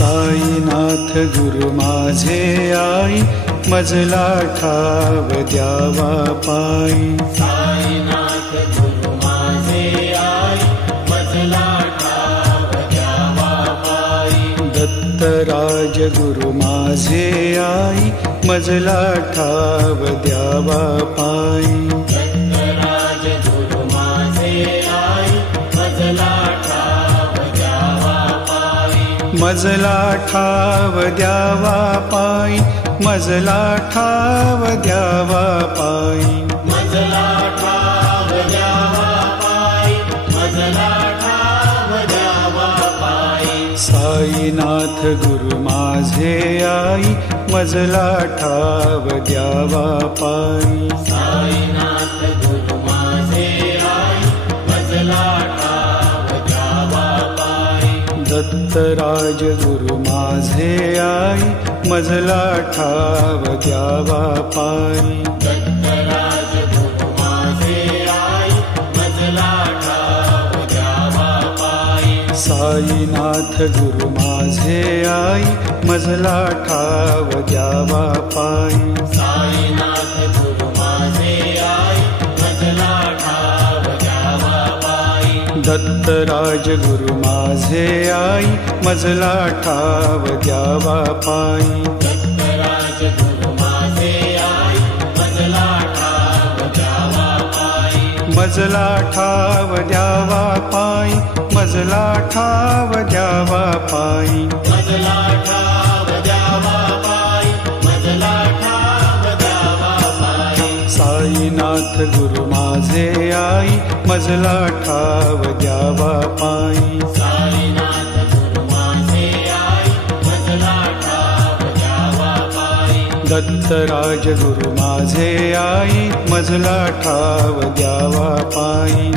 साईनाथ गुरु माझे आई, मजला ठाव द्यावा पायी। साईनाथ गुरु माझे आई, मजला ठाव द्यावा पायी। दत्तराज गुरु माझे आई, मजला ठाव द्यावा पायी। दत्तराज गुरु माझे आई, मजला ठाव द्यावा पायी। मजला ठाव द्यावा पायी, मजला ठाव द्यावा पायी। मजला ठाव द्यावा पायी, मजला ठाव द्यावा पायी। साईनाथ गुरु माझे आई, मजला ठाव द्यावा पायी। साईनाथ गुरु माझे आई, मजला ठाव द्यावा पायी। दत्तराज गुरु माझे आई, मजला ठाव द्यावा पायी। दत्तराज गुरु माझे आई, मजला ठाव द्यावा पायी। साईनाथ गुरु माझे आई, मजला ठाव द्यावा पायी। साईनाथ गुरु माझे आई, मजला ठाव द्यावा पायी। दत्तराज गुरु माझे आई, मजला ठाव द्यावा पायी। दत्तराज गुरु माझे आई, मजला ठाव द्यावा पायी। मजला ठाव द्यावा पायी, मजला ठाव द्यावा पायी। मजला ठाव द्यावा पायी, मजला ठाव द्यावा पायी। साईनाथ गुरु माझे आई, मजला ठाव द्यावा पायी। साईनाथ गुरु माझे आई, मजला ठाव द्यावा पायी। दत्तराज गुरु माझे आई, मजला ठाव द्यावा पायी।